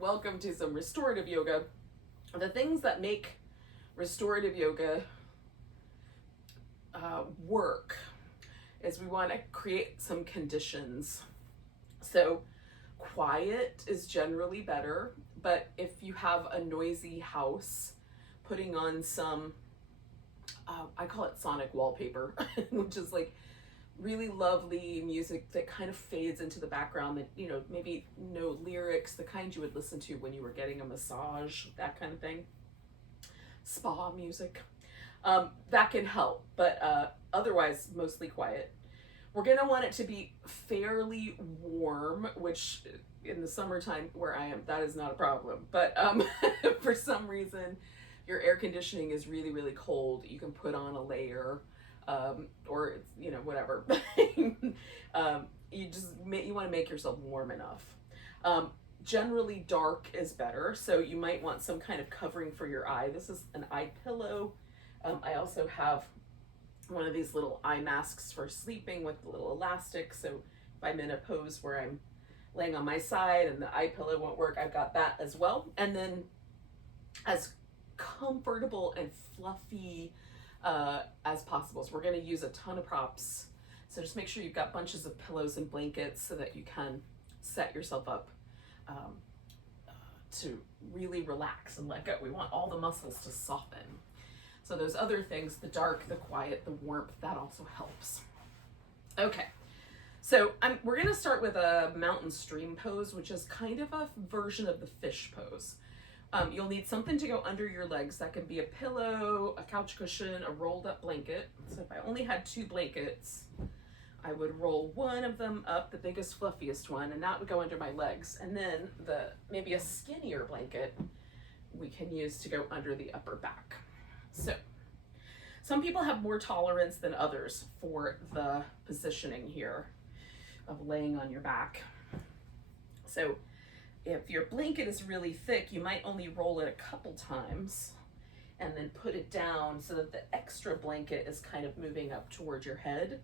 welcome to some restorative yoga. The things that make restorative yoga work is we want to create some conditions. So quiet is generally better, but if you have a noisy house, putting on some, I call it sonic wallpaper, which is like really lovely music that kind of fades into the background, that, you know, maybe no lyrics, the kind you would listen to when you were getting a massage, that kind of thing. Spa music. That can help, but otherwise mostly quiet. We're gonna want it to be fairly warm, which in the summertime where I am, that is not a problem. But for some reason, your air conditioning is really, really cold. You can put on a layer, or you know, whatever. You want to make yourself warm enough. Generally, dark is better, so you might want some kind of covering for your eye. This is an eye pillow. I also have one of these little eye masks for sleeping with the little elastic, so if I'm in a pose where I'm laying on my side and the eye pillow won't work, I've got that as well. And then as comfortable and fluffy as possible. So we're going to use a ton of props. So just make sure you've got bunches of pillows and blankets so that you can set yourself up to really relax and let go. We want all the muscles to soften. So those other things, the dark, the quiet, the warmth, that also helps. Okay, so we're going to start with a mountain stream pose, which is kind of a version of the fish pose. You'll need something to go under your legs. That can be a pillow, a couch cushion, a rolled up blanket. So if I only had 2 blankets, I would roll one of them up, the biggest, fluffiest one, and that would go under my legs. And then maybe a skinnier blanket we can use to go under the upper back. So some people have more tolerance than others for the positioning here of laying on your back. So if your blanket is really thick, you might only roll it a couple times and then put it down so that the extra blanket is kind of moving up toward your head.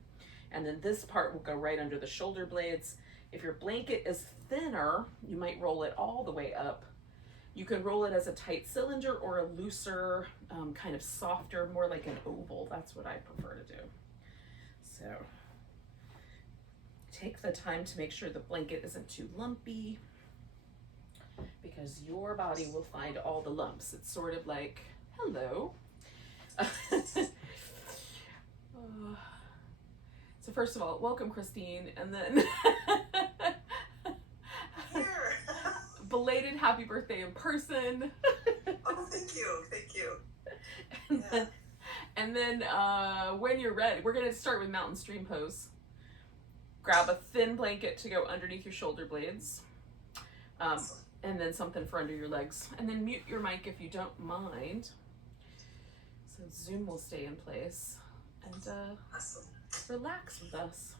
And then this part will go right under the shoulder blades. If your blanket is thinner, you might roll it all the way up. You can roll it as a tight cylinder or a looser, kind of softer, more like an oval. That's what I prefer to do. So take the time to make sure the blanket isn't too lumpy, because your body will find all the lumps. It's sort of like, hello. So first of all, welcome, Christine, and then belated happy birthday in person. Oh, thank you. And then when you're ready, we're gonna start with mountain stream pose. Grab a thin blanket to go underneath your shoulder blades. Awesome. And then something for under your legs. And then mute your mic if you don't mind. So Zoom will stay in place. And Awesome. relax with us.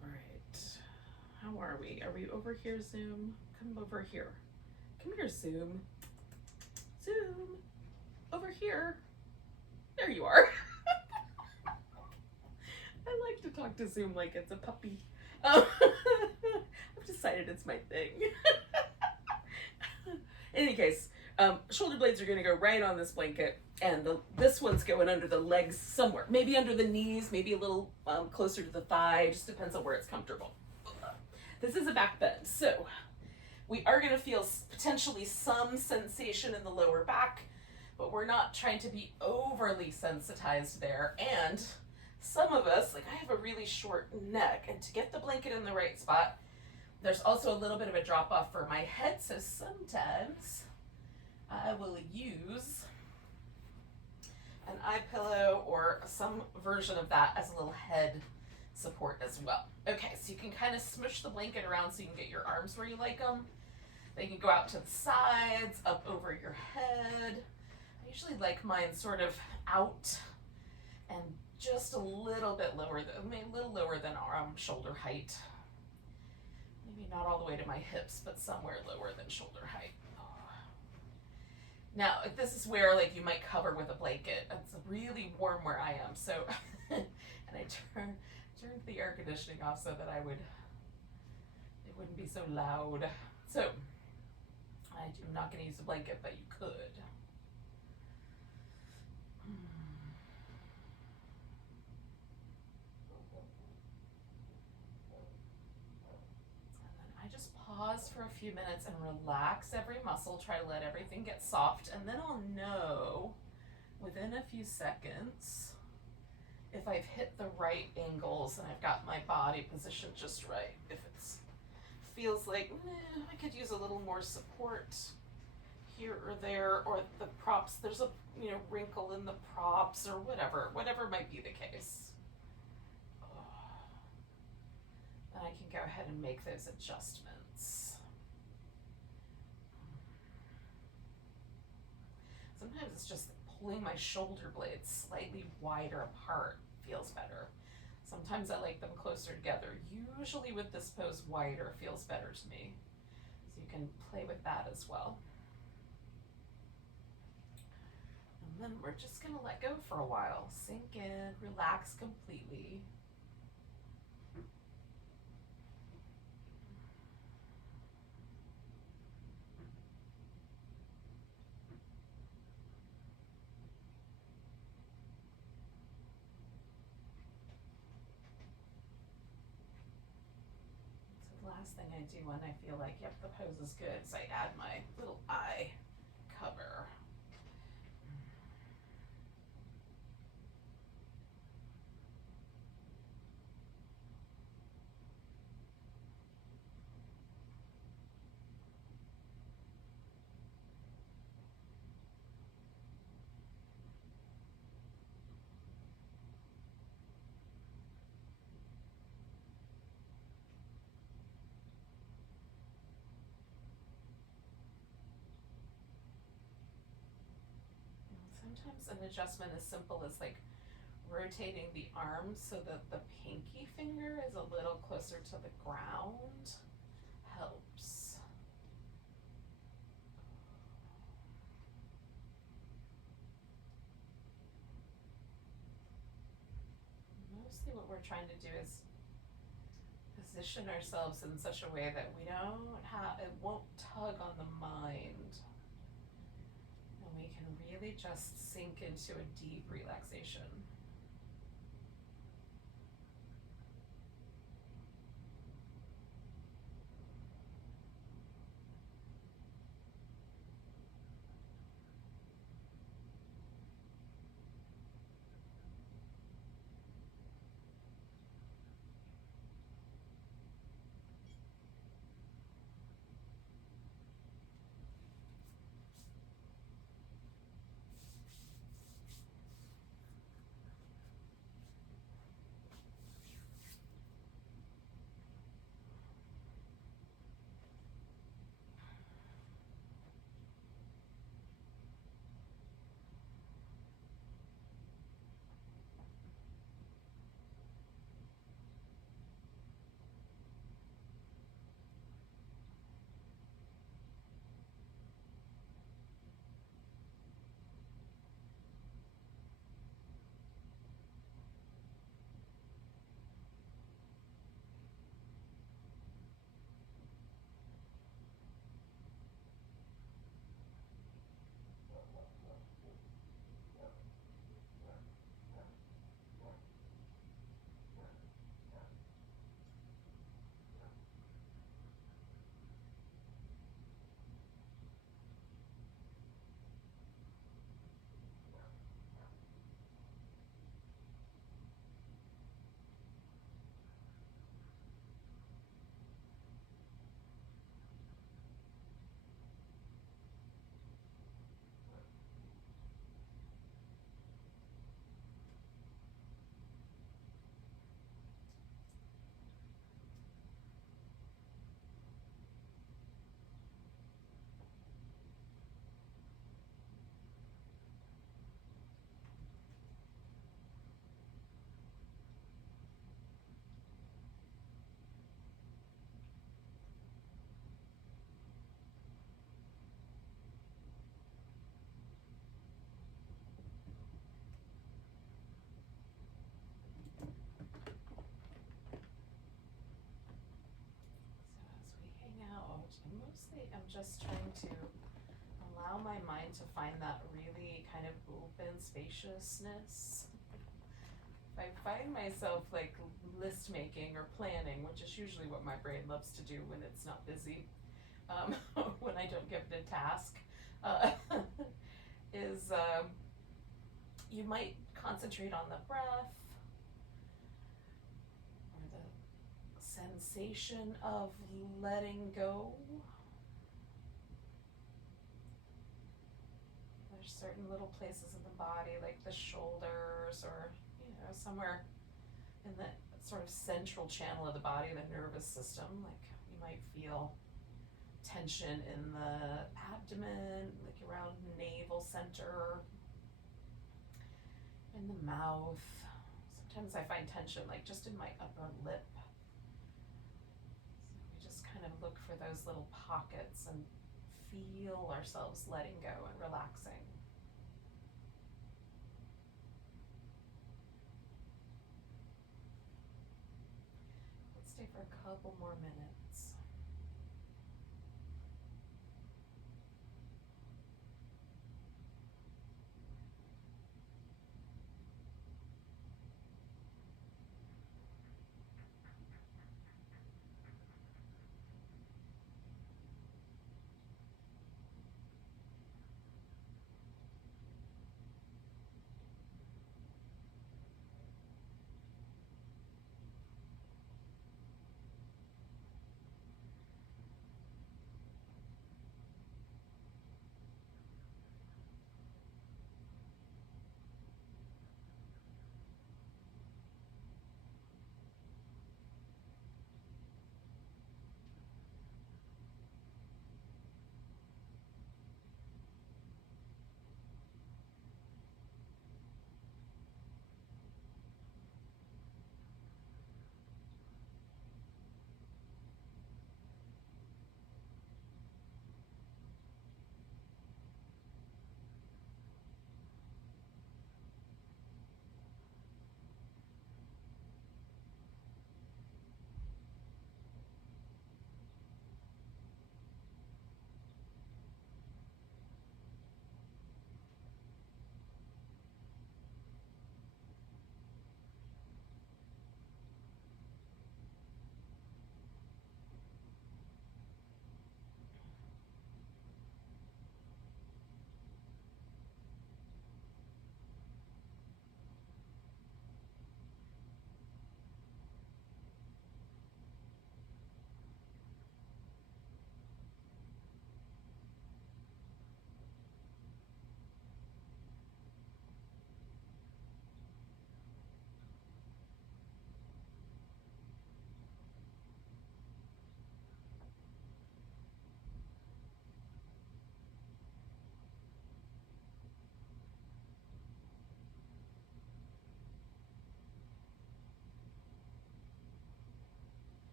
All right. How are we? Are we over here, Zoom? Come over here. Come here, Zoom. Zoom. Over here. There you are. I like to talk to Zoom like it's a puppy. I've decided it's my thing. In any case, shoulder blades are going to go right on this blanket, and this one's going under the legs somewhere. Maybe under the knees, maybe a little closer to the thigh. Just depends on where it's comfortable. This is a back bend, so we are going to feel potentially some sensation in the lower back, but we're not trying to be overly sensitized there. And some of us, like I have a really short neck, and to get the blanket in the right spot, there's also a little bit of a drop off for my head, so sometimes I will use an eye pillow or some version of that as a little head support as well. Okay, so you can kind of smush the blanket around so you can get your arms where you like them. They can go out to the sides, up over your head. I usually like mine sort of out and just a little bit lower, a little lower than shoulder height. Maybe not all the way to my hips, but somewhere lower than shoulder height. Now, this is where like you might cover with a blanket. It's really warm where I am, so and I turned the air conditioning off so that I would wouldn't be so loud. So, I'm not going to use a blanket, but you could. I just pause for a few minutes and relax every muscle, try to let everything get soft, and then I'll know within a few seconds if I've hit the right angles and I've got my body positioned just right. If it feels like I could use a little more support here or there, or the props, there's a wrinkle in the props or whatever might be the case. Then I can go ahead and make those adjustments. Sometimes it's just pulling my shoulder blades slightly wider apart feels better. Sometimes I like them closer together. Usually with this pose, wider feels better to me. So you can play with that as well. And then we're just gonna let go for a while. Sink in, relax completely. Last thing I do when I feel like, yep, the pose is good, is I add my little eye cover. Sometimes an adjustment as simple as like rotating the arms so that the pinky finger is a little closer to the ground helps. Mostly what we're trying to do is position ourselves in such a way that it won't tug on the mind. And we can really just sink into a deep relaxation. just trying to allow my mind to find that really kind of open spaciousness. If I find myself like list making or planning, which is usually what my brain loves to do when it's not busy, when I don't give it a task, is you might concentrate on the breath or the sensation of letting go. There's certain little places in the body, like the shoulders, or somewhere in the sort of central channel of the body, the nervous system. Like you might feel tension in the abdomen, like around navel center, in the mouth. Sometimes I find tension like just in my upper lip. So we just kind of look for those little pockets and feel ourselves letting go and relaxing. Let's stay for a couple more minutes.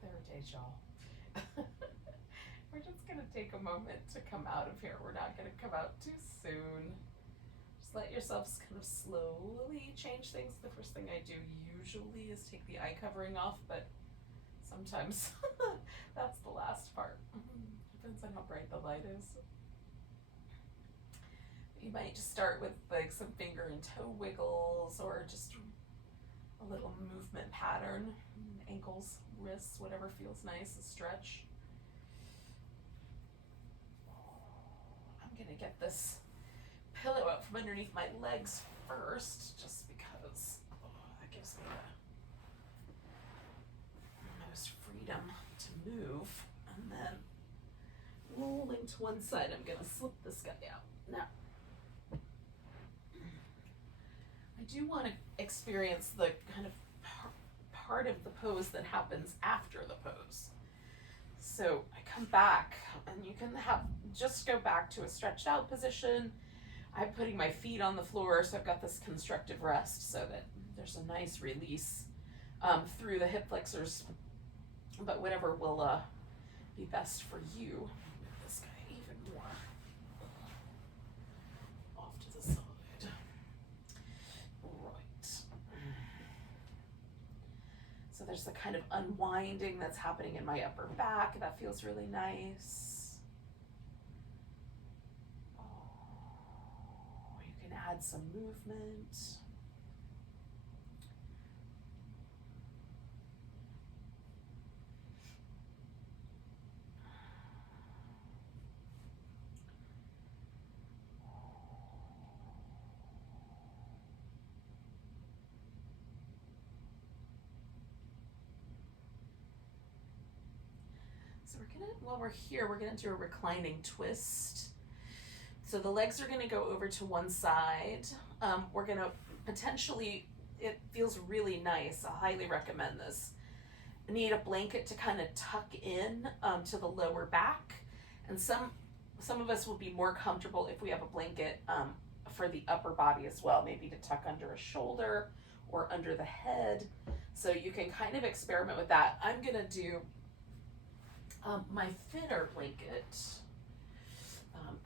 There are days, y'all. We're just going to take a moment to come out of here. We're not going to come out too soon. Just let yourselves kind of slowly change things. The first thing I do usually is take the eye covering off, but sometimes that's the last part. Depends on how bright the light is. You might just start with like some finger and toe wiggles, or just a little movement pattern, ankles, wrists, whatever feels nice, a stretch. I'm gonna get this pillow out from underneath my legs first, just because that gives me the most freedom to move. And then rolling to one side, I'm gonna slip this guy out. Now, I do want to experience the kind of part of the pose that happens after the pose. So I come back, and you can just go back to a stretched out position. I'm putting my feet on the floor, so I've got this constructive rest so that there's a nice release through the hip flexors, but whatever will be best for you. Move this guy even more off to the side. Right. So there's the kind of unwinding that's happening in my upper back. That feels really nice. You can add some movement. So while we're here, we're gonna do a reclining twist. So the legs are gonna go over to one side. We're gonna potentially, it feels really nice. I highly recommend this. I need a blanket to kind of tuck in to the lower back. And some of us will be more comfortable if we have a blanket for the upper body as well, maybe to tuck under a shoulder or under the head. So you can kind of experiment with that. I'm gonna do my thinner blanket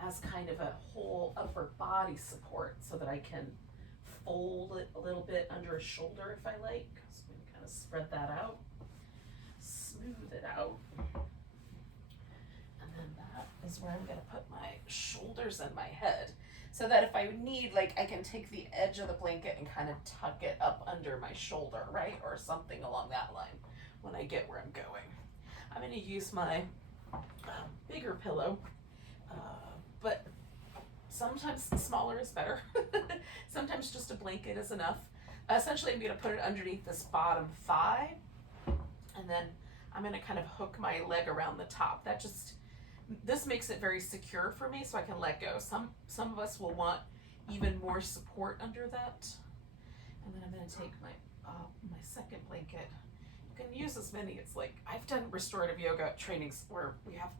as kind of a whole upper body support so that I can fold it a little bit under a shoulder if I like. So I'm gonna kind of spread that out, smooth it out. And then that is where I'm gonna put my shoulders and my head so that if I need, like, I can take the edge of the blanket and kind of tuck it up under my shoulder, right? Or something along that line when I get where I'm going. I'm going to use my bigger pillow, but sometimes smaller is better. Sometimes just a blanket is enough. Essentially, I'm going to put it underneath this bottom thigh, and then I'm going to kind of hook my leg around the top. This makes it very secure for me so I can let go. Some of us will want even more support under that. And then I'm going to take my second blanket. You can use as many. It's like, I've done restorative yoga trainings where we have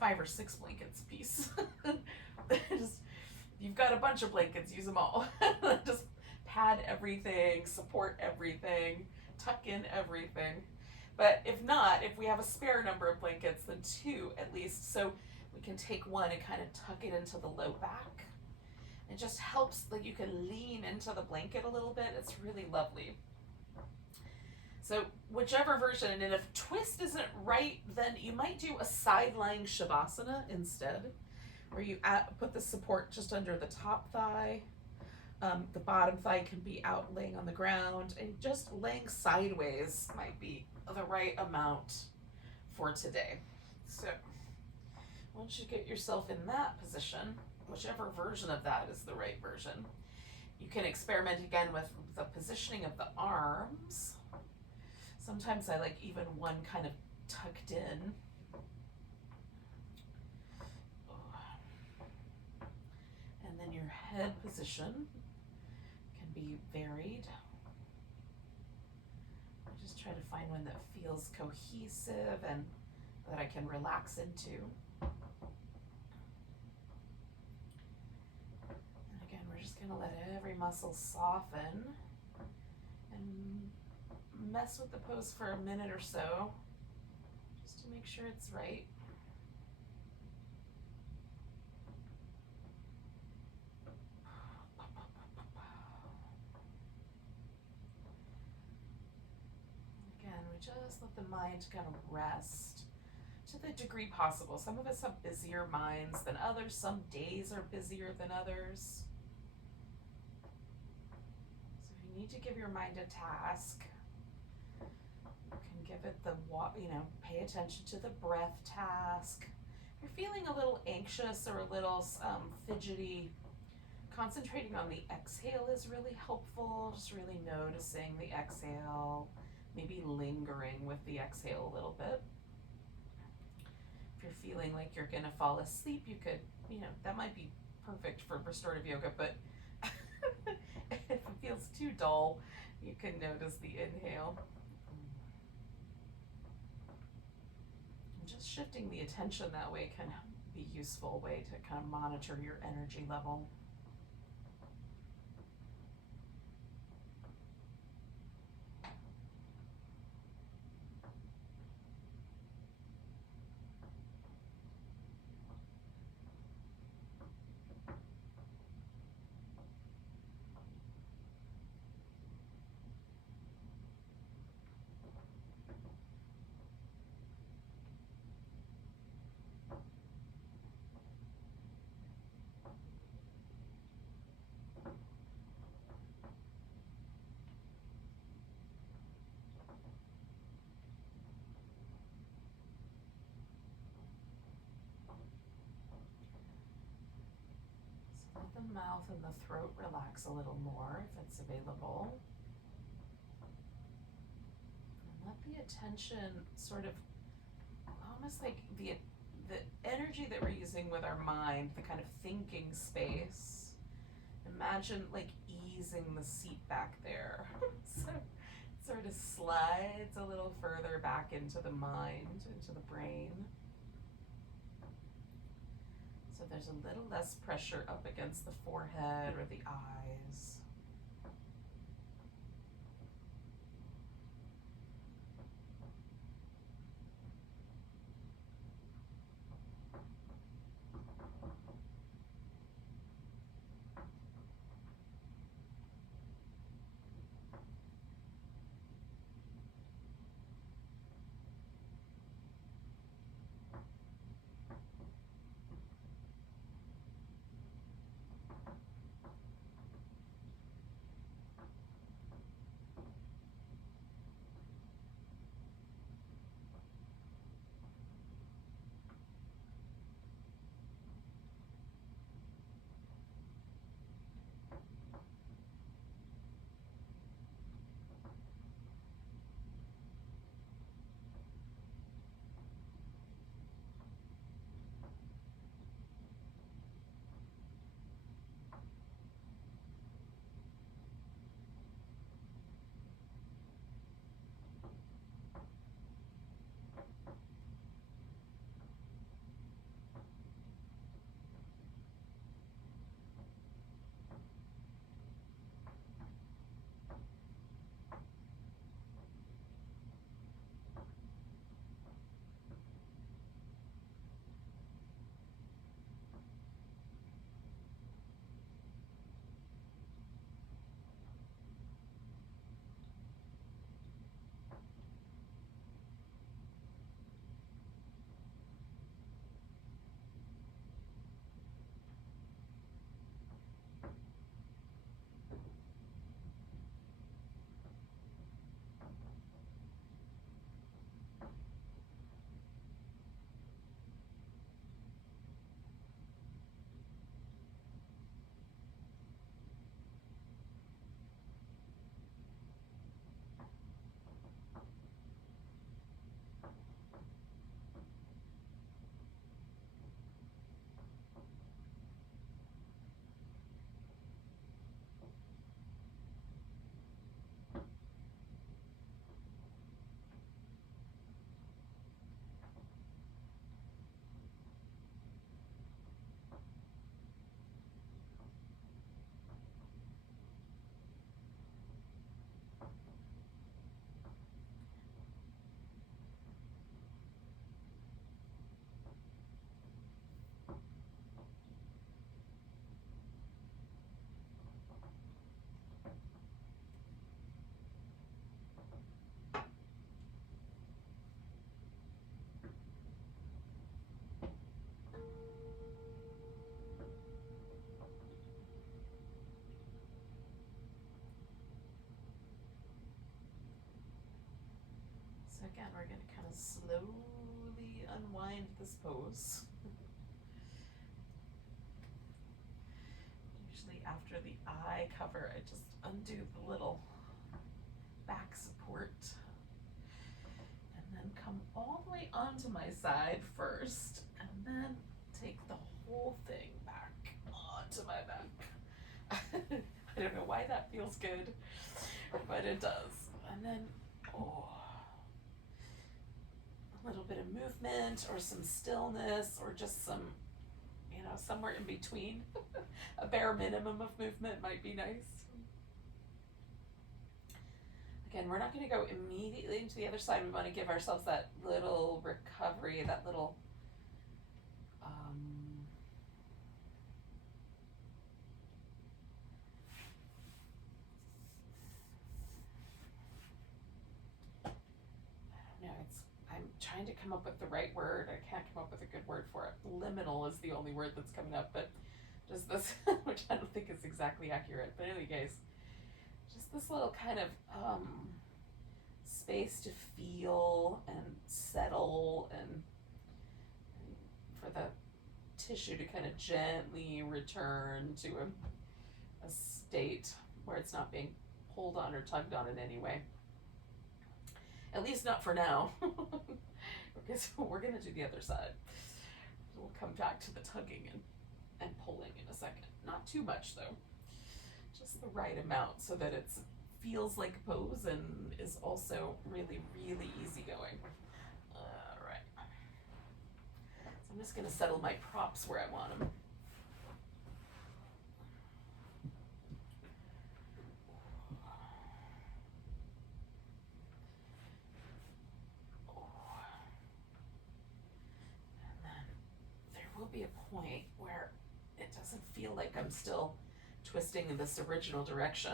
5 or 6 blankets a piece. You've got a bunch of blankets, use them all. Just pad everything, support everything, tuck in everything. But if not, if we have a spare number of blankets, then 2 at least. So we can take one and kind of tuck it into the low back. It just helps that you can lean into the blanket a little bit. It's really lovely. So whichever version, and if twist isn't right, then you might do a side lying shavasana instead, where you put the support just under the top thigh. The bottom thigh can be out laying on the ground, and just laying sideways might be the right amount for today. So once you get yourself in that position, whichever version of that is the right version, you can experiment again with the positioning of the arms. Sometimes I like even one kind of tucked in. And then your head position can be varied. I just try to find one that feels cohesive and that I can relax into. And again, we're just going to let every muscle soften and mess with the pose for a minute or so, just to make sure it's right. Again, we just let the mind kind of rest to the degree possible. Some of us have busier minds than others. Some days are busier than others. So if you need to give your mind a task, give it the, pay attention to the breath task. If you're feeling a little anxious or a little fidgety, concentrating on the exhale is really helpful. Just really noticing the exhale, maybe lingering with the exhale a little bit. If you're feeling like you're gonna fall asleep, you could, that might be perfect for restorative yoga, but if it feels too dull, you can notice the inhale. Just shifting the attention that way can be a useful way to kind of monitor your energy level. the mouth and the throat relax a little more if it's available. And let the attention sort of, almost like the energy that we're using with our mind, the kind of thinking space. Imagine like easing the seat back there. So it sort of slides a little further back into the mind, into the brain. So there's a little less pressure up against the forehead or the eyes. So again, we're going to kind of slowly unwind this pose. Usually after the eye cover, I just undo the little back support and then come all the way onto my side first and then take the whole thing back onto my back. I don't know why that feels good, but it does. And then, a little bit of movement or some stillness or just some, somewhere in between. A bare minimum of movement might be nice. Again, we're not going to go immediately into the other side. We want to give ourselves that little recovery, that little I'm trying to come up with the right word. I can't come up with a good word for it. Liminal is the only word that's coming up, but just this, which I don't think is exactly accurate. But anyway, guys, just this little kind of space to feel and settle and for the tissue to kind of gently return to a state where it's not being pulled on or tugged on in any way. At least not for now. Because we're going to do the other side. We'll come back to the tugging and pulling in a second. Not too much though. Just the right amount so that it feels like a pose and is also really, really easygoing. Alright. So I'm just going to settle my props where I want them. Be a point where it doesn't feel like I'm still twisting in this original direction.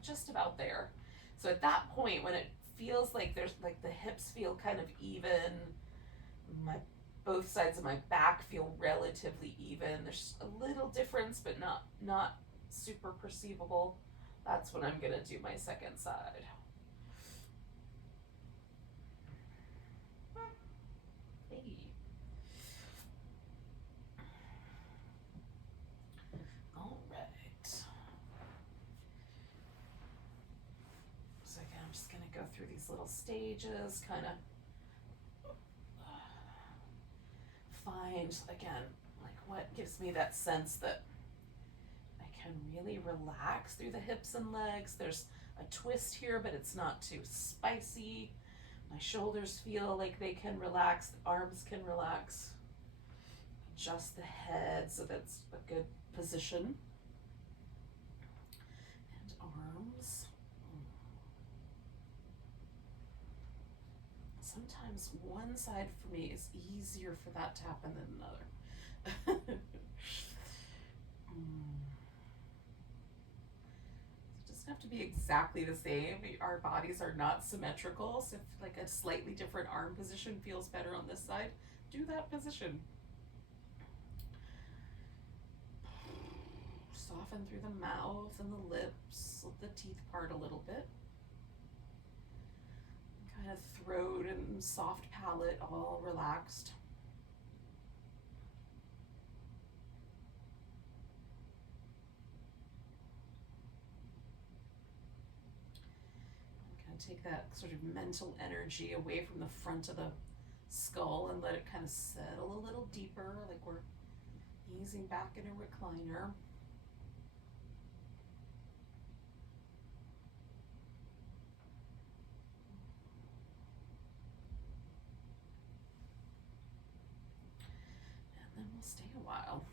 Just about there. So at that point, when it feels like there's like the hips feel kind of even, both sides of my back feel relatively even. There's a little difference, but not super perceivable. That's when I'm gonna do my second side. Hey. Go through these little stages, kind of find again like what gives me that sense that I can really relax through the hips and legs. There's a twist here, but it's not too spicy. My shoulders feel like they can relax, the arms can relax. Adjust the head so that's a good position. And arms. Sometimes one side for me is easier for that to happen than another. It doesn't have to be exactly the same. Our bodies are not symmetrical, so if like a slightly different arm position feels better on this side, do that position. Soften through the mouth and the lips, let the teeth part a little bit. Kind of throat and soft palate all relaxed. I'm going to take that sort of mental energy away from the front of the skull and let it kind of settle a little deeper, like we're easing back in a recliner. And we'll stay a while.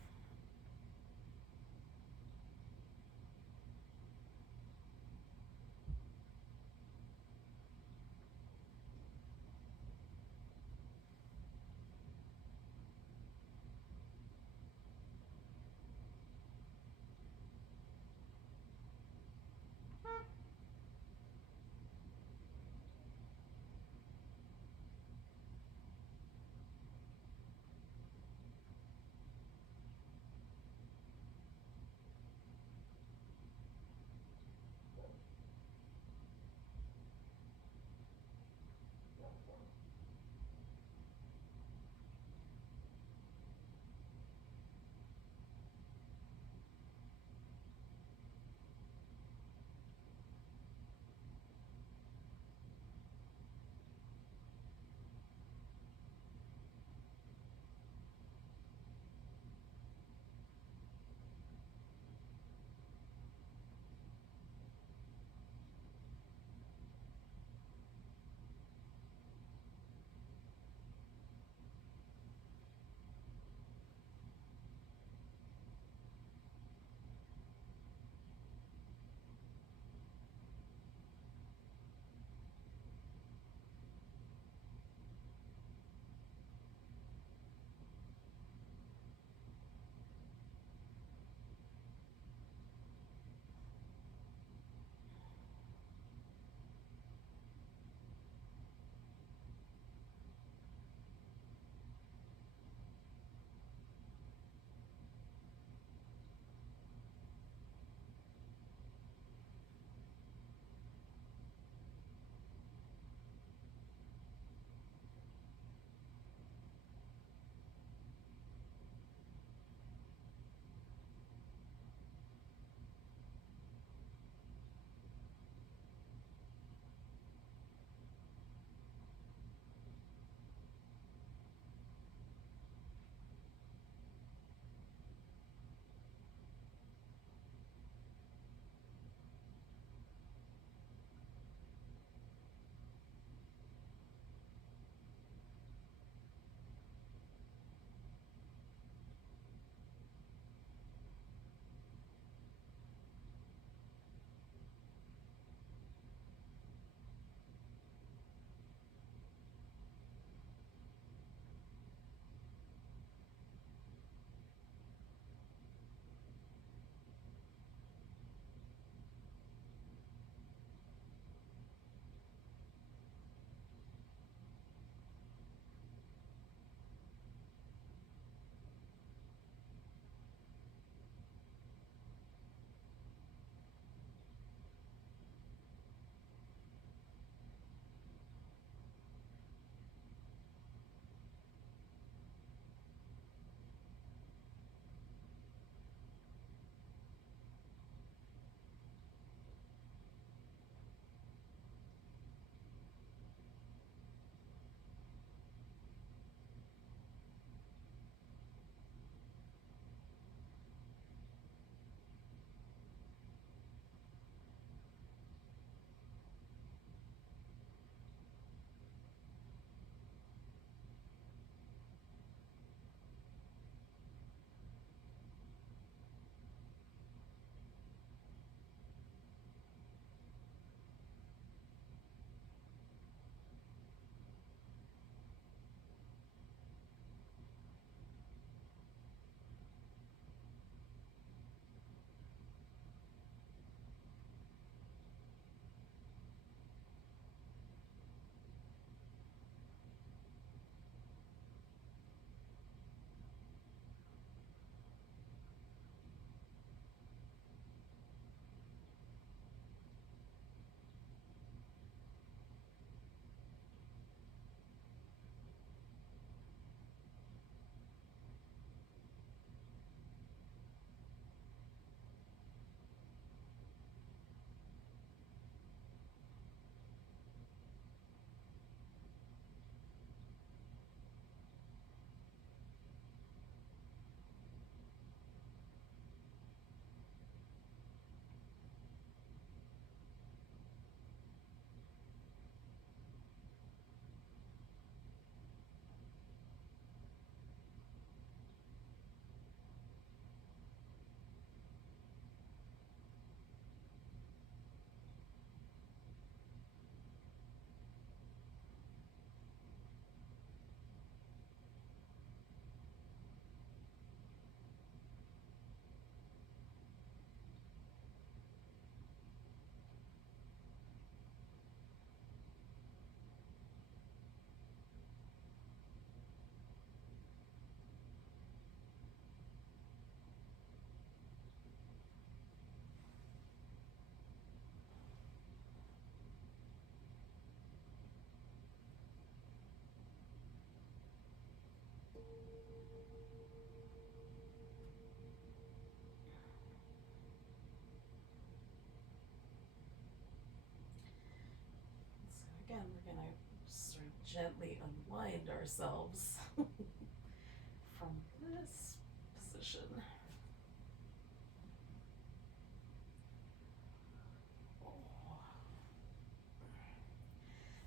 gently unwind ourselves from this position.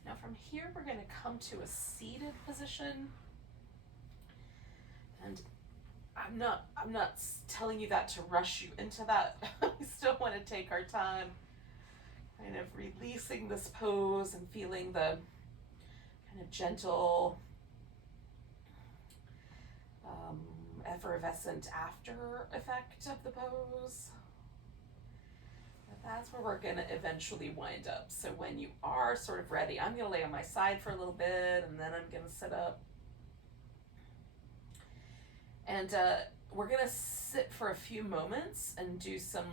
Now from here, we're going to come to a seated position. And I'm not telling you that to rush you into that. We still want to take our time, kind of releasing this pose and feeling the kind of gentle, effervescent after effect of the pose. But that's where we're going to eventually wind up. So when you are sort of ready, I'm going to lay on my side for a little bit, and then I'm going to sit up. And we're going to sit for a few moments and do some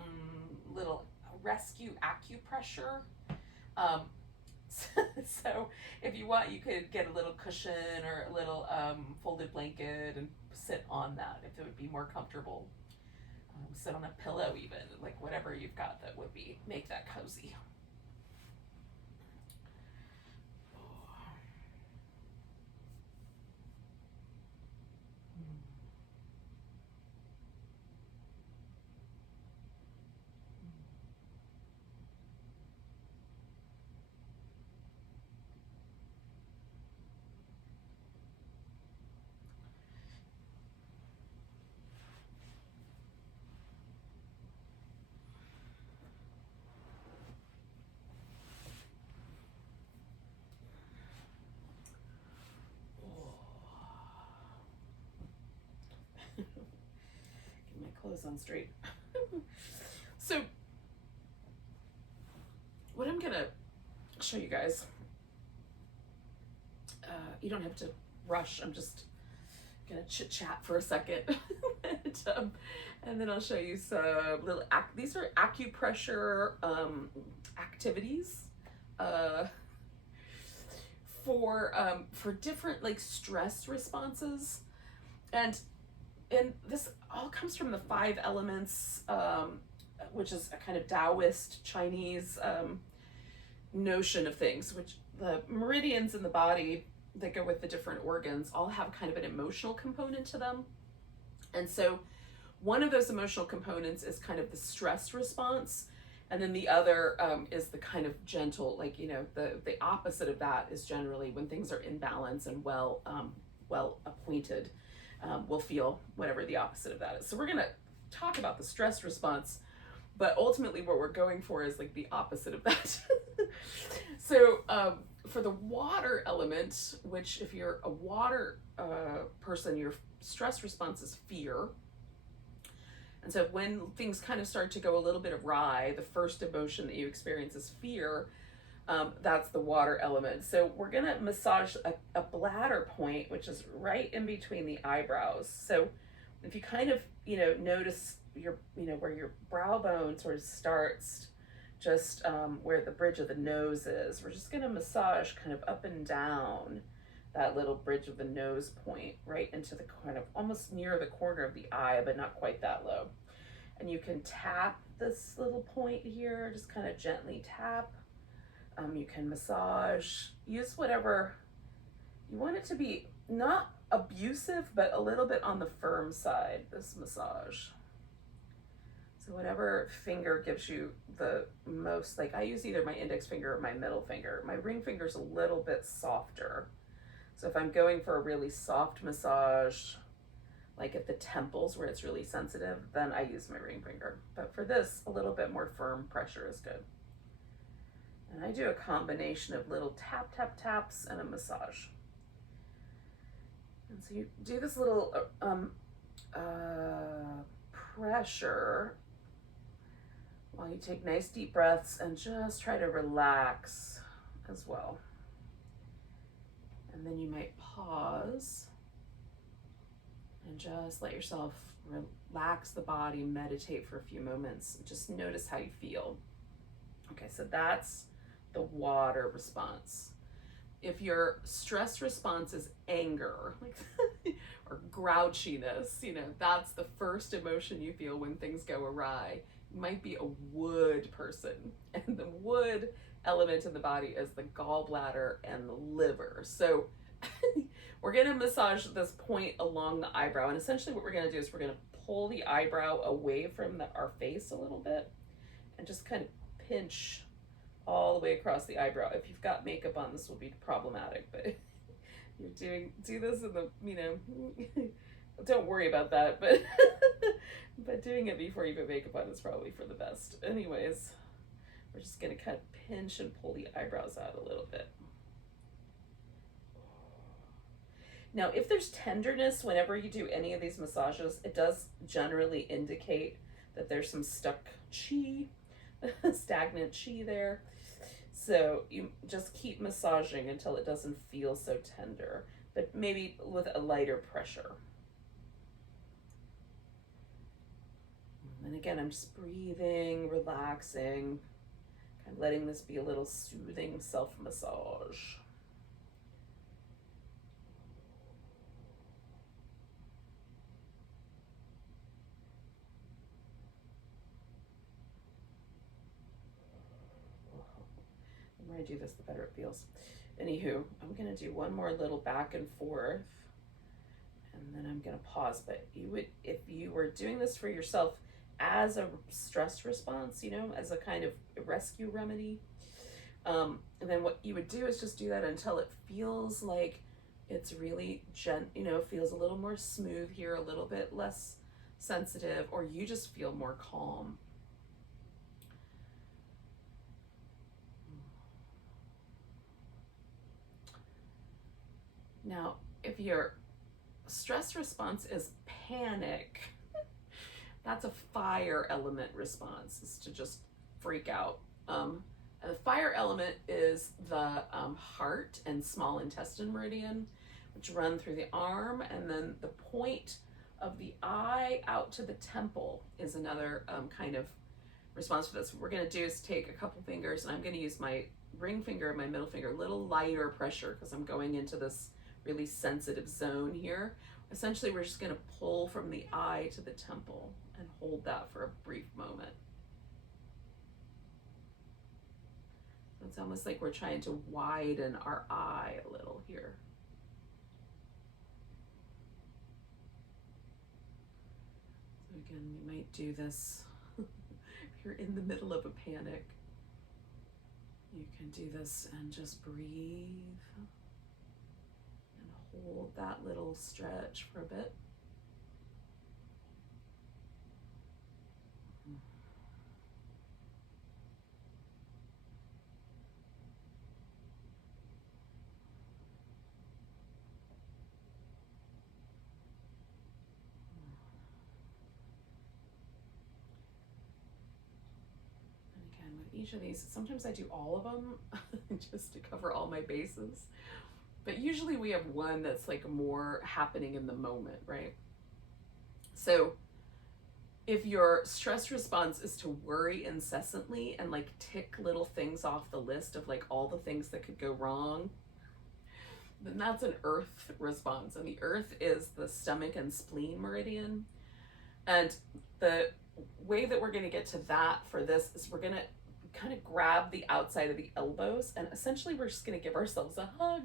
little rescue acupressure. So if you want, you could get a little cushion or a little folded blanket and sit on that if it would be more comfortable. Sit on a pillow even, like whatever you've got that would make that cozy. Get my clothes on straight. So what I'm gonna show you guys, you don't have to rush. I'm just gonna chit chat for a second. And then I'll show you some little these are acupressure activities for different like stress responses, and this all comes from the 5 elements, which is a kind of Taoist Chinese notion of things, which the meridians in the body that go with the different organs all have kind of an emotional component to them. And so one of those emotional components is kind of the stress response, and then the other is the kind of gentle, like, you know, the opposite of that is generally when things are in balance and well appointed, we'll feel whatever the opposite of that is. So we're gonna talk about the stress response, but ultimately what we're going for is like the opposite of that. So for the water element, which if you're a water person, your stress response is fear. And so when things kind of start to go a little bit awry, the first emotion that you experience is fear. That's the water element. So we're gonna massage a bladder point, which is right in between the eyebrows. So if you kind of, you know, notice where your brow bone sort of starts, just where the bridge of the nose is, we're just gonna massage kind of up and down that little bridge of the nose point right into the kind of almost near the corner of the eye, but not quite that low. And you can tap this little point here, just kind of gently tap. You can massage, use whatever you want it to be, not abusive, but a little bit on the firm side, this massage. So whatever finger gives you the most, like I use either my index finger or my middle finger. My ring finger is a little bit softer. So if I'm going for a really soft massage, like at the temples where it's really sensitive, then I use my ring finger. But for this, a little bit more firm pressure is good. And I do a combination of little tap, tap, taps and a massage. And so you do this little pressure while you take nice deep breaths and just try to relax as well. And then you might pause and just let yourself relax the body, meditate for a few moments. Just notice how you feel. Okay, so that's the water response. If your stress response is anger, like or grouchiness, you know, that's the first emotion you feel when things go awry. You might be a wood person, and the wood element in the body is the gallbladder and the liver. So we're going to massage this point along the eyebrow. And essentially what we're going to do is we're going to pull the eyebrow away from our face a little bit and just kind of pinch all the way across the eyebrow. If you've got makeup on, this will be problematic, but do this in the, don't worry about that, but but doing it before you put makeup on is probably for the best. Anyways, we're just going to kind of pinch and pull the eyebrows out a little bit. Now, if there's tenderness whenever you do any of these massages, it does generally indicate that there's some stuck chi, stagnant chi there. So you just keep massaging until it doesn't feel so tender, but maybe with a lighter pressure. And again, I'm just breathing, relaxing, kind of letting this be a little soothing self-massage. The more I do this, the better it feels. Anywho, I'm going to do one more little back and forth, and then I'm going to pause. But if you were doing this for yourself as a stress response, as a kind of rescue remedy, and then what you would do is just do that until it feels like it's really feels a little more smooth here, a little bit less sensitive, or you just feel more calm. Now, if your stress response is panic, that's a fire element response, is to just freak out. And the fire element is the heart and small intestine meridian, which run through the arm, and then the point of the eye out to the temple is another kind of response for this. What we're going to do is take a couple fingers, and I'm going to use my ring finger and my middle finger, a little lighter pressure because I'm going into this really sensitive zone here. Essentially, we're just going to pull from the eye to the temple and hold that for a brief moment. So it's almost like we're trying to widen our eye a little here. So again, you might do this if you're in the middle of a panic. You can do this and just breathe. Hold that little stretch for a bit. And again, with each of these, sometimes I do all of them just to cover all my bases. But usually we have one that's like more happening in the moment, right? So if your stress response is to worry incessantly and like tick little things off the list of like all the things that could go wrong, then that's an earth response. And the earth is the stomach and spleen meridian. And the way that we're going to get to that for this is we're going to kind of grab the outside of the elbows, and essentially we're just going to give ourselves a hug.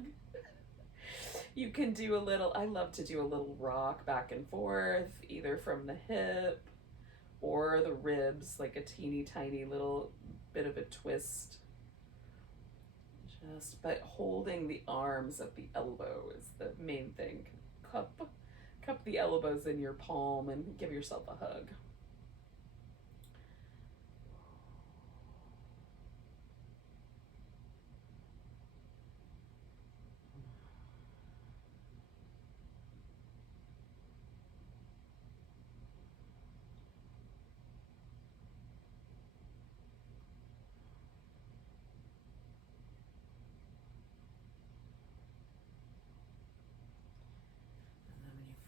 You can do I love to do a little rock back and forth, either from the hip or the ribs, like a teeny tiny little bit of a twist. But holding the arms at the elbow is the main thing. Cup the elbows in your palm and give yourself a hug.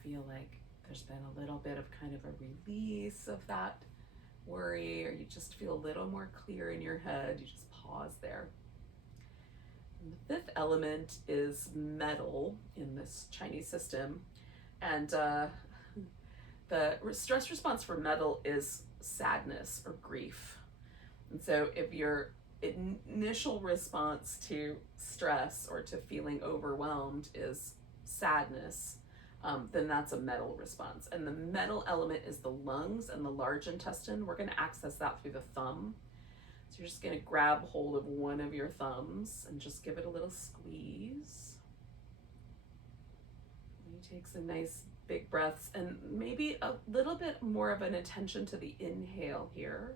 Feel like there's been a little bit of kind of a release of that worry, or you just feel a little more clear in your head, you just pause there. And the fifth element is metal in this Chinese system, and the stress response for metal is sadness or grief. And so if you're initial response to stress or to feeling overwhelmed is sadness, then that's a metal response. And the metal element is the lungs and the large intestine. We're going to access that through the thumb. So you're just going to grab hold of one of your thumbs and just give it a little squeeze. You take some nice big breaths and maybe a little bit more of an attention to the inhale here.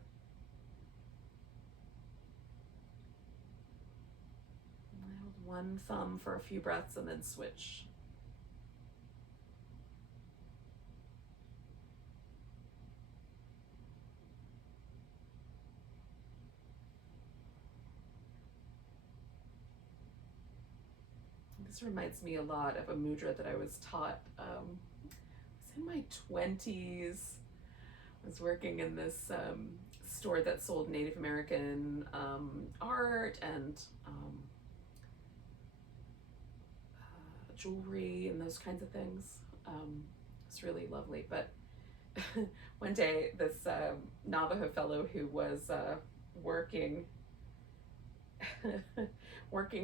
Hold one thumb for a few breaths and then switch. This reminds me a lot of a mudra that I was taught. I was in my 20s. I was working in this store that sold Native American art and jewelry and those kinds of things. It's really lovely. But one day, this Navajo fellow who was working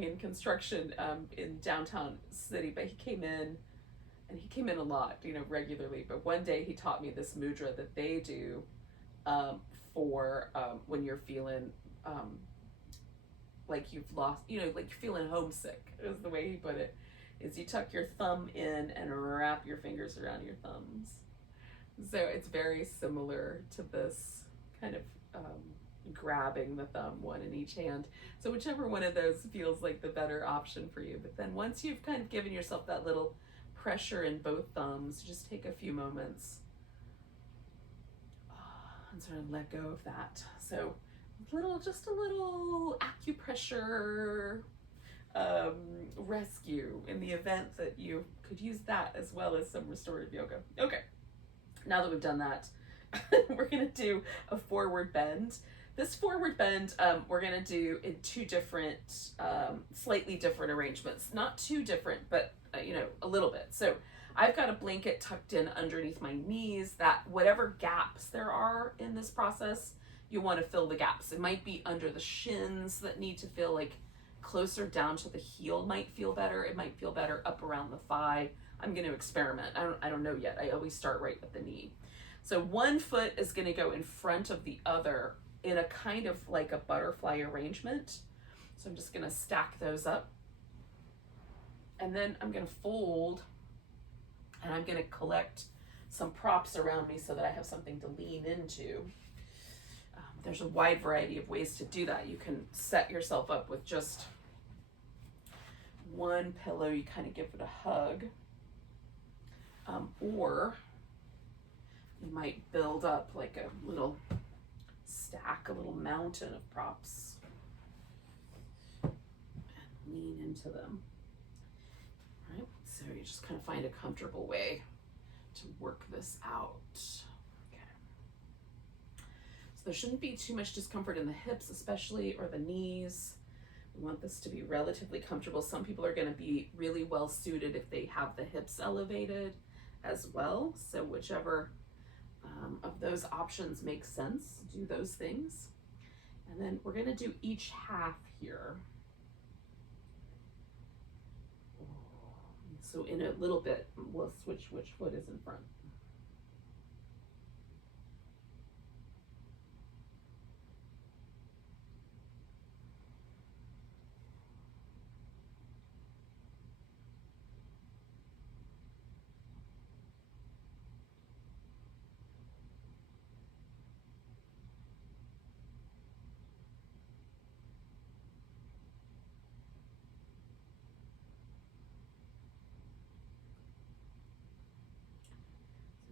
in construction in downtown city, but he came in a lot, regularly. But one day he taught me this mudra that they do for when you're feeling like you've lost, like you're feeling homesick, is the way he put it, is you tuck your thumb in and wrap your fingers around your thumbs. So it's very similar to this kind of grabbing the thumb, one in each hand. So whichever one of those feels like the better option for you. But then once you've kind of given yourself that little pressure in both thumbs, just take a few moments and sort of let go of that. So just a little acupressure rescue in the event that you could use that as well as some restorative yoga. Okay, now that we've done that, we're gonna do a forward bend. This forward bend, we're gonna do in two different, slightly different arrangements. Not too different, but a little bit. So I've got a blanket tucked in underneath my knees, that whatever gaps there are in this process, you want to fill the gaps. It might be under the shins that need to feel like closer down to the heel might feel better. It might feel better up around the thigh. I'm going to experiment. I don't know yet. I always start right at the knee. So one foot is going to go in front of the other in a kind of like a butterfly arrangement. So I'm just going to stack those up. And then I'm going to fold, and I'm going to collect some props around me so that I have something to lean into. There's a wide variety of ways to do that. You can set yourself up with just one pillow. You kind of give it a hug. Or you might build up like a little stack, a little mountain of props, and lean into them. Right? So you just kind of find a comfortable way to work this out. Okay. So there shouldn't be too much discomfort in the hips, especially, or the knees. We want this to be relatively comfortable. Some people are going to be really well suited if they have the hips elevated as well. So whichever of those options makes sense, do those things. And then we're going to do each half here. So in a little bit, we'll switch which foot is in front.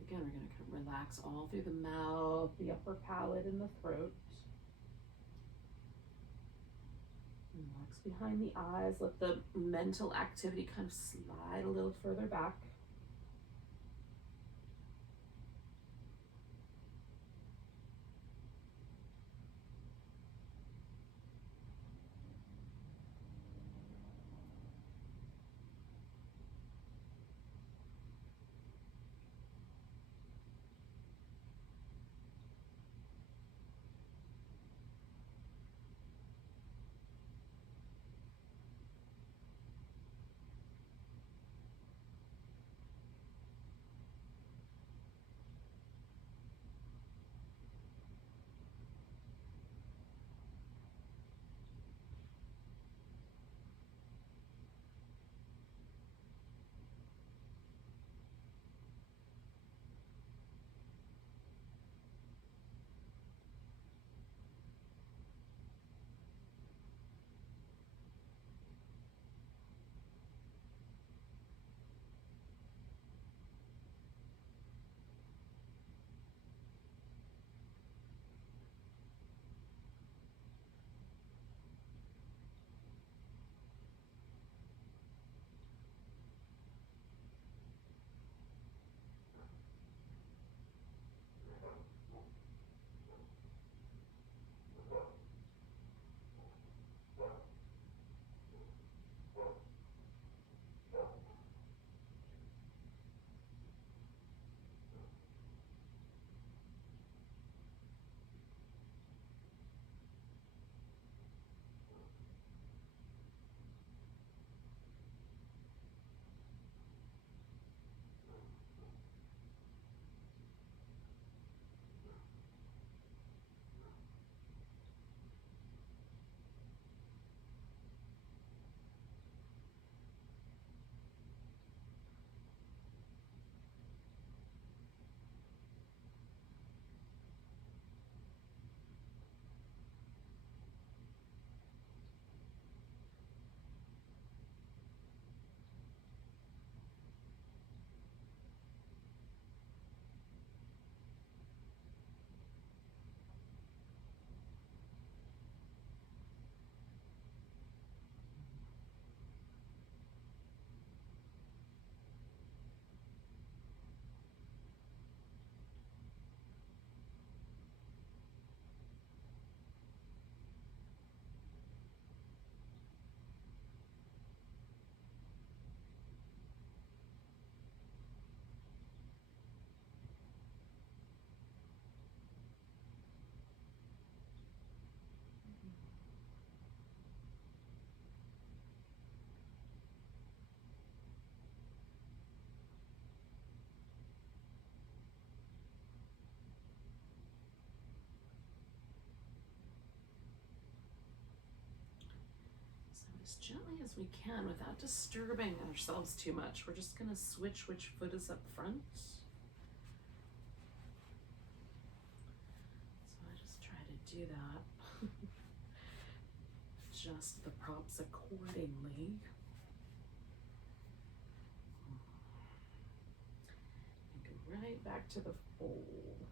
Again, we're going to relax all through the mouth, the upper palate, and the throat. Relax behind the eyes. Let the mental activity kind of slide a little further back. as gently as we can without disturbing ourselves too much. We're just going to switch which foot is up front. So I just try to do that. Adjust the props accordingly. And go right back to the fold.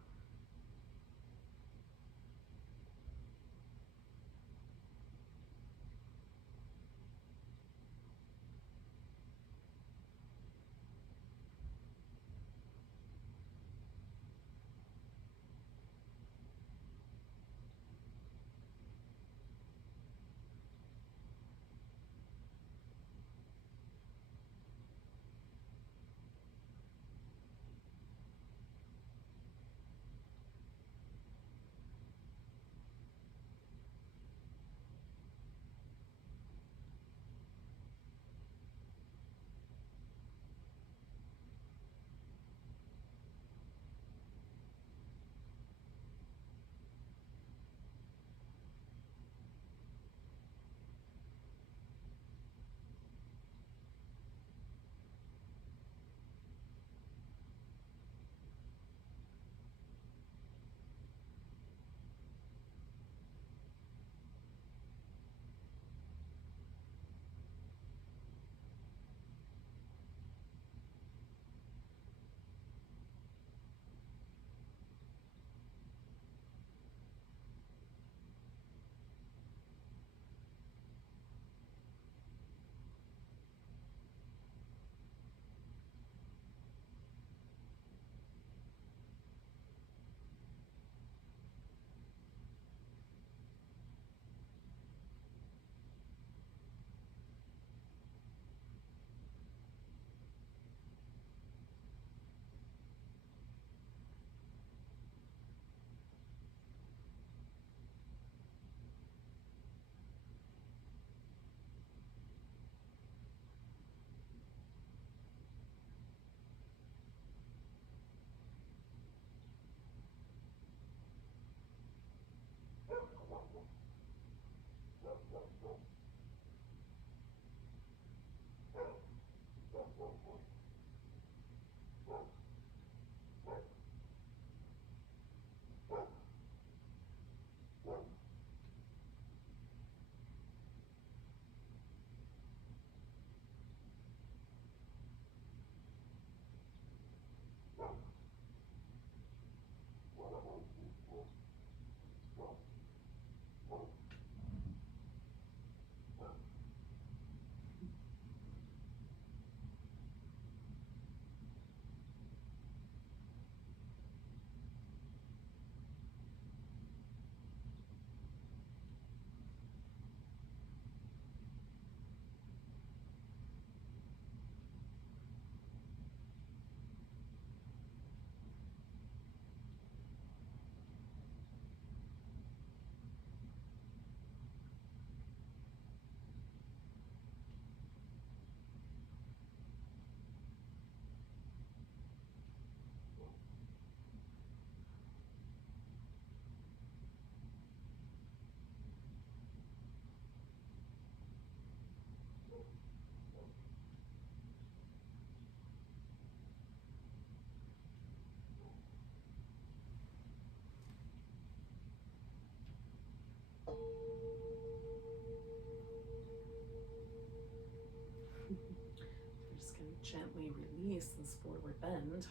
We're just going to gently release this forward bend.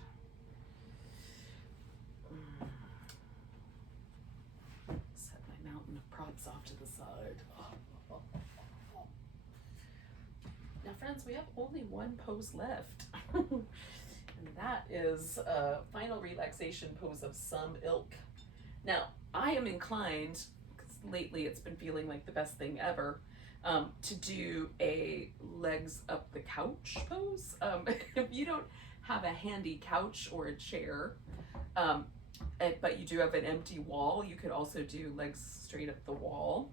Set my mountain of props off to the side. Now, friends, we have only one pose left. And that is a final relaxation pose of some ilk. Now, I am inclined, because lately it's been feeling like the best thing ever, to do a legs up the couch pose. If you don't have a handy couch or a chair, but you do have an empty wall, you could also do legs straight up the wall.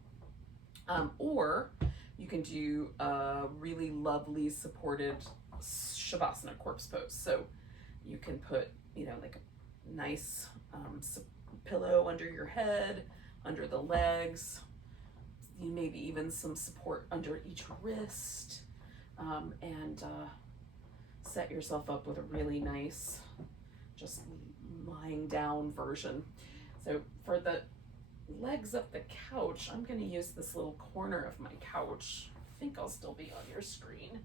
Or you can do a really lovely supported Shavasana corpse pose. So you can put, like a nice pillow under your head, under the legs, maybe even some support under each wrist, and set yourself up with a really nice, just lying down version. So for the legs up the couch, I'm going to use this little corner of my couch. I think I'll still be on your screen.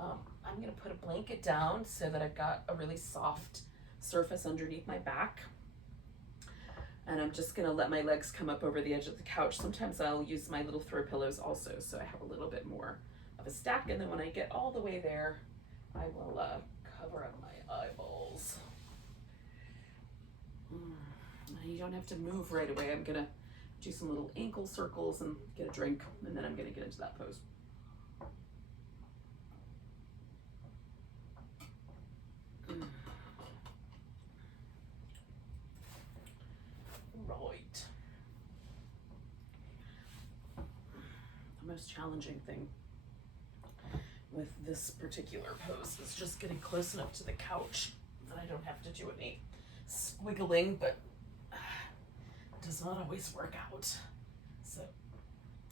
I'm going to put a blanket down so that I've got a really soft surface underneath my back. And I'm just going to let my legs come up over the edge of the couch. Sometimes I'll use my little throw pillows also, so I have a little bit more of a stack. And then when I get all the way there, I will cover up my eyeballs. You don't have to move right away. I'm going to do some little ankle circles and get a drink, and then I'm going to get into that pose. Right. The most challenging thing with this particular pose is just getting close enough to the couch that I don't have to do any squiggling, but it does not always work out. So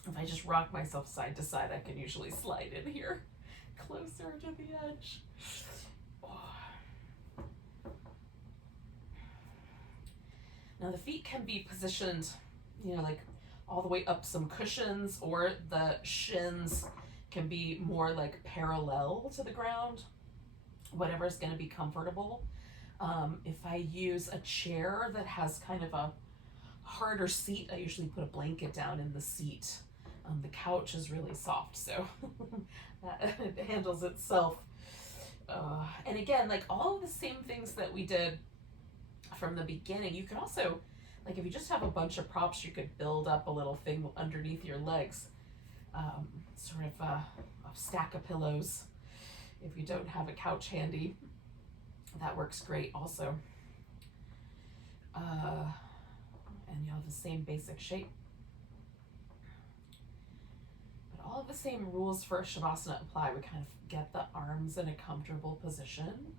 if I just rock myself side to side, I can usually slide in here closer to the edge. Now the feet can be positioned, like all the way up some cushions, or the shins can be more like parallel to the ground, whatever's going to be comfortable. If I use a chair that has kind of a harder seat, I usually put a blanket down in the seat. The couch is really soft, so that it handles itself. And again, like all of the same things that we did from the beginning, you can also, like if you just have a bunch of props, you could build up a little thing underneath your legs, sort of a stack of pillows. If you don't have a couch handy, that works great also. And you have the same basic shape. But all of the same rules for Shavasana apply. We kind of get the arms in a comfortable position.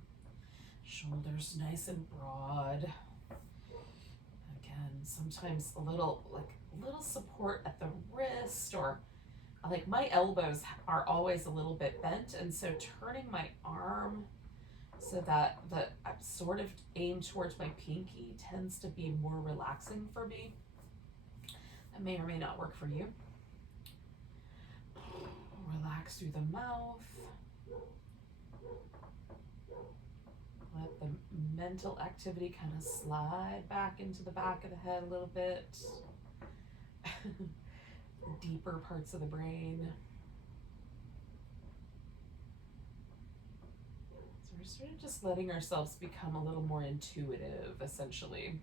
Shoulders nice and broad. Again, sometimes a little support at the wrist, or like my elbows are always a little bit bent, and so turning my arm so that I sort of aim towards my pinky tends to be more relaxing for me. That may or may not work for you. Relax through the mouth. Let the mental activity kind of slide back into the back of the head a little bit. The deeper parts of the brain. So we're sort of just letting ourselves become a little more intuitive, essentially.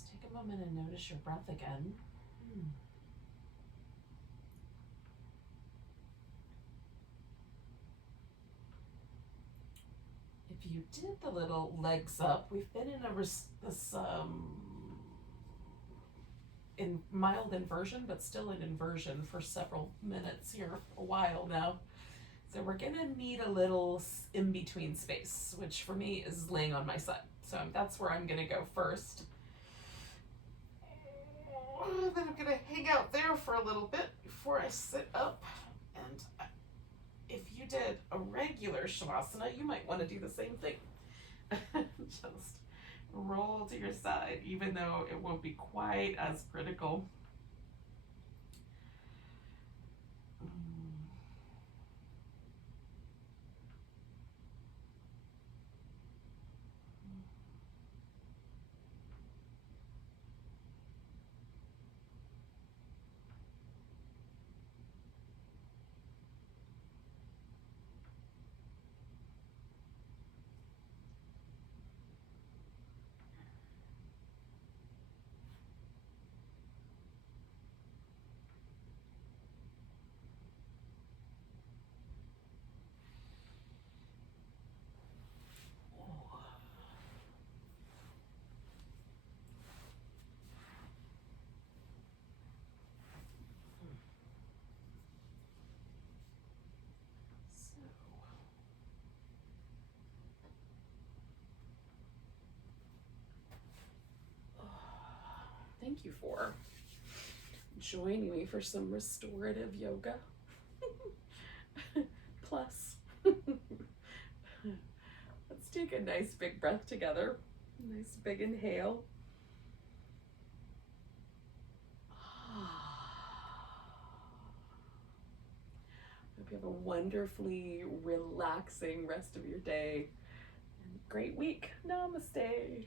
just take a moment and notice your breath again. If you did the little legs up, we've been in in mild inversion, but still in inversion for several minutes here, a while now. So we're gonna need a little in-between space, which for me is laying on my side. So that's where I'm gonna go first. Then I'm gonna hang out there for a little bit before I sit up. And if you did a regular Shavasana, you might want to do the same thing. Just roll to your side, even though it won't be quite as critical. Thank you for joining me for some restorative yoga. Plus, let's take a nice big breath together. Nice big inhale. Hope you have a wonderfully relaxing rest of your day and great week. Namaste.